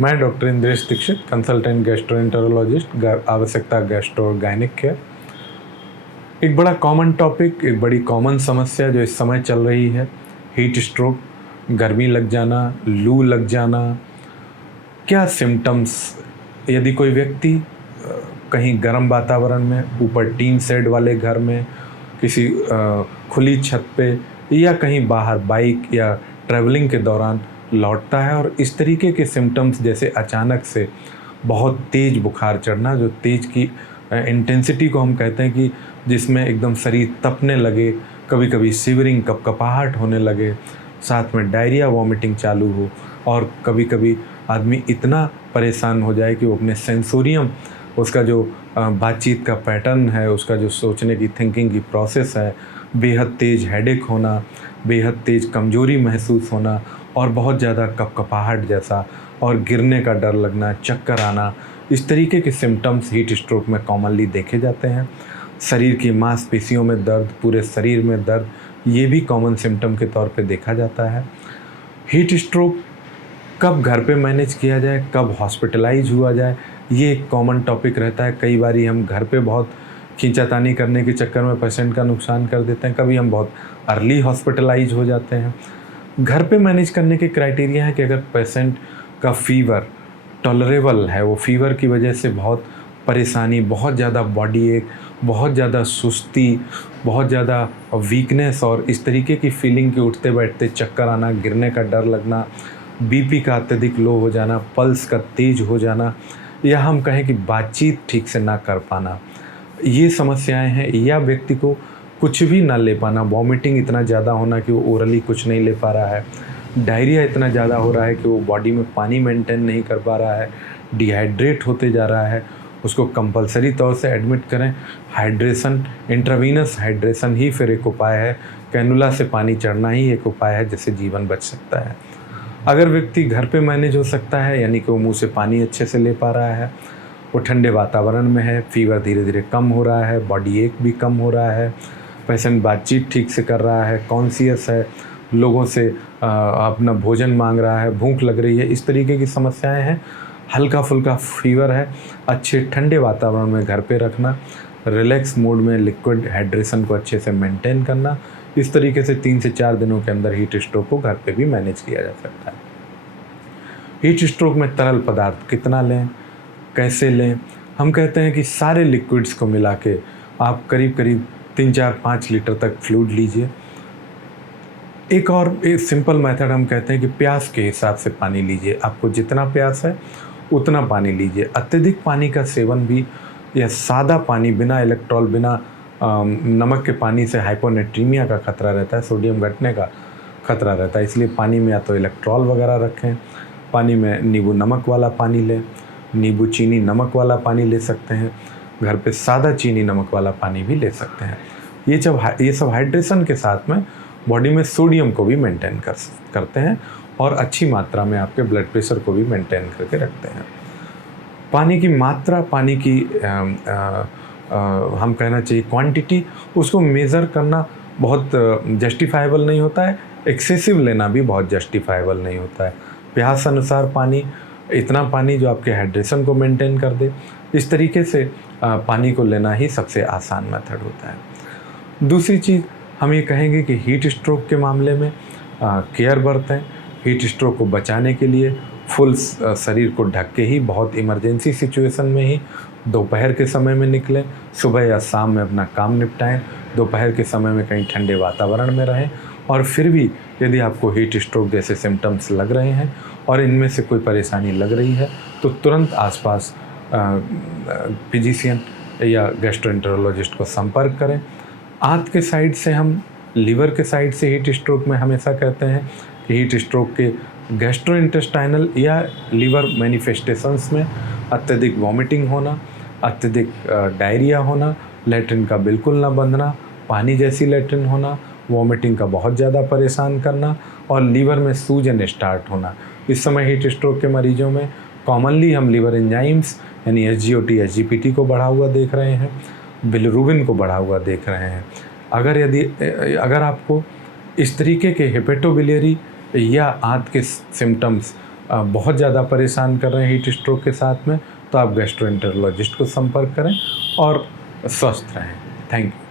मैं doctor Indresh Dikshit, consultant gastroenterologist, आवश्यकता gastro gynaec care. एक बड़ा कॉमन टॉपिक, एक बड़ी कॉमन समस्या जो इस समय चल रही है, हीट स्ट्रोक, गर्मी लग जाना, लू लग जाना। क्या सिम्टम्स, यदि कोई व्यक्ति कहीं गर्म वातावरण में, ऊपर टीन शेड वाले घर में, किसी खुली छत पे या कहीं बाहर बाइक या ट्रैवलिंग के दौरान लौटता है और इस तरीके के सिम्टम्स जैसे अचानक से बहुत तेज़ बुखार चढ़ना, जो तेज़ की इंटेंसिटी को हम कहते हैं कि जिसमें एकदम शरीर तपने लगे, कभी कभी शिवरिंग, कपकपाहट होने लगे, साथ में डायरिया वॉमिटिंग चालू हो और कभी कभी आदमी इतना परेशान हो जाए कि वो अपने सेंसोरियम, उसका जो बातचीत का पैटर्न है, उसका जो सोचने की थिंकिंग की प्रोसेस है, बेहद तेज़ हेडेक होना, बेहद तेज़ कमजोरी महसूस होना और बहुत ज़्यादा कपकपाहट जैसा और गिरने का डर लगना, चक्कर आना, इस तरीके के सिम्टम्स हीट स्ट्रोक में कॉमनली देखे जाते हैं। शरीर की मांसपेशियों में दर्द, पूरे शरीर में दर्द, ये भी कॉमन सिम्टम के तौर पे देखा जाता है। हीट स्ट्रोक कब घर पे मैनेज किया जाए, कब हॉस्पिटलाइज हुआ जाए, ये एक कॉमन टॉपिक रहता है। कई बारी हम घर पे बहुत खींचातानी करने के चक्कर में पेशेंट का नुकसान कर देते हैं, कभी हम बहुत अर्ली हॉस्पिटलाइज हो जाते हैं। घर पे मैनेज करने के क्राइटेरिया है कि अगर पेशेंट का फीवर टॉलरेबल है, वो फीवर की वजह से बहुत परेशानी, बहुत ज़्यादा बॉडी एक, बहुत ज़्यादा सुस्ती, बहुत ज़्यादा वीकनेस और इस तरीके की फीलिंग कि उठते बैठते चक्कर आना, गिरने का डर लगना, बीपी का अत्यधिक लो हो जाना, पल्स का तेज़ हो जाना, या हम कहें कि बातचीत ठीक से ना कर पाना, ये समस्याएं हैं। या व्यक्ति को कुछ भी ना ले पाना, वॉमिटिंग इतना ज़्यादा होना कि वो ओरली कुछ नहीं ले पा रहा है, डायरिया इतना ज़्यादा हो रहा है कि वो बॉडी में पानी मेंटेन नहीं कर पा रहा है, डिहाइड्रेट होते जा रहा है, उसको कंपलसरी तौर से एडमिट करें। हाइड्रेशन, इंट्रावीनस हाइड्रेशन ही फिर एक उपाय है, कैनुला से पानी चढ़ना ही एक उपाय है जिससे जीवन बच सकता है। अगर व्यक्ति घर पे मैनेज हो सकता है, यानी कि वो मुँह से पानी अच्छे से ले पा रहा है, वो ठंडे वातावरण में है, फीवर धीरे धीरे कम हो रहा है, बॉडी एक भी कम हो रहा है, पेशेंट बातचीत ठीक से कर रहा है, कॉन्शियस है, लोगों से अपना भोजन मांग रहा है, भूख लग रही है, इस तरीके की समस्याएं हैं, हल्का फुल्का फीवर है, अच्छे ठंडे वातावरण में घर पे रखना, रिलैक्स मोड में लिक्विड हाइड्रेशन को अच्छे से मेंटेन करना, इस तरीके से 3 से 4 दिनों के अंदर हीट स्ट्रोक को घर पे भी मैनेज किया जा सकता है। हीट स्ट्रोक में तरल पदार्थ कितना लें, कैसे लें? हम कहते हैं कि सारे लिक्विड्स को मिला के आप करीब करीब 3-4-5 लीटर तक फ्लूइड लीजिए। एक सिंपल मेथड हम कहते हैं कि प्यास के हिसाब से पानी लीजिए, आपको जितना प्यास है उतना पानी लीजिए। अत्यधिक पानी का सेवन भी, या सादा पानी बिना इलेक्ट्रॉल, बिना नमक के पानी से हाइपोनेट्रीमिया का खतरा रहता है, सोडियम घटने का खतरा रहता है, इसलिए पानी में या तो इलेक्ट्रॉल वगैरह रखें, पानी में नींबू नमक वाला पानी लें, नींबू चीनी नमक वाला पानी ले सकते हैं, घर पे सादा चीनी नमक वाला पानी भी ले सकते हैं। ये सब हाइड्रेशन के साथ में बॉडी में सोडियम को भी मेंटेन करते हैं और अच्छी मात्रा में आपके ब्लड प्रेशर को भी मेंटेन करके रखते हैं। पानी की मात्रा, पानी की हम कहना चाहिए क्वांटिटी, उसको मेज़र करना बहुत जस्टिफाइबल नहीं होता है, एक्सेसिव लेना भी बहुत जस्टिफाइबल नहीं होता है। प्यास अनुसार पानी, इतना पानी जो आपके हाइड्रेशन को मेंटेन कर दे, इस तरीके से पानी को लेना ही सबसे आसान मेथड होता है। दूसरी चीज़ हम ये कहेंगे कि हीट स्ट्रोक के मामले में केयर बरतें। हीट स्ट्रोक को बचाने के लिए फुल शरीर को ढक के ही, बहुत इमरजेंसी सिचुएशन में ही दोपहर के समय में निकलें, सुबह या शाम में अपना काम निपटाएं, दोपहर के समय में कहीं ठंडे वातावरण में रहें। और फिर भी यदि आपको हीट स्ट्रोक जैसे सिम्टम्स लग रहे हैं और इनमें से कोई परेशानी लग रही है तो तुरंत आसपास फिजिशियन या गैस्ट्रोएंटेरोलॉजिस्ट को संपर्क करें। आंत के साइड से, हम लीवर के साइड से हीट स्ट्रोक में हमेशा कहते हैं कि हीट स्ट्रोक के गैस्ट्रोइंटेस्टाइनल या लीवर मैनिफेस्टेशंस में अत्यधिक वॉमिटिंग होना, अत्यधिक डायरिया होना, लैट्रिन का बिल्कुल ना बंधना, पानी जैसी लैट्रिन होना, वॉमिटिंग का बहुत ज़्यादा परेशान करना और लीवर में सूजन स्टार्ट होना। इस समय हीट स्ट्रोक के मरीजों में कॉमनली हम लीवर एंजाइम्स यानी SGOT, SGPT को बढ़ा हुआ देख रहे हैं, बिलिरुबिन को बढ़ा हुआ देख रहे हैं। अगर आपको इस तरीके के हेपेटोबिलियरी या आंत के सिम्टम्स बहुत ज़्यादा परेशान कर रहे हैं हीट स्ट्रोक के साथ में, तो आप गैस्ट्रोएंटेरोलॉजिस्ट को संपर्क करें और स्वस्थ रहें। Thank you.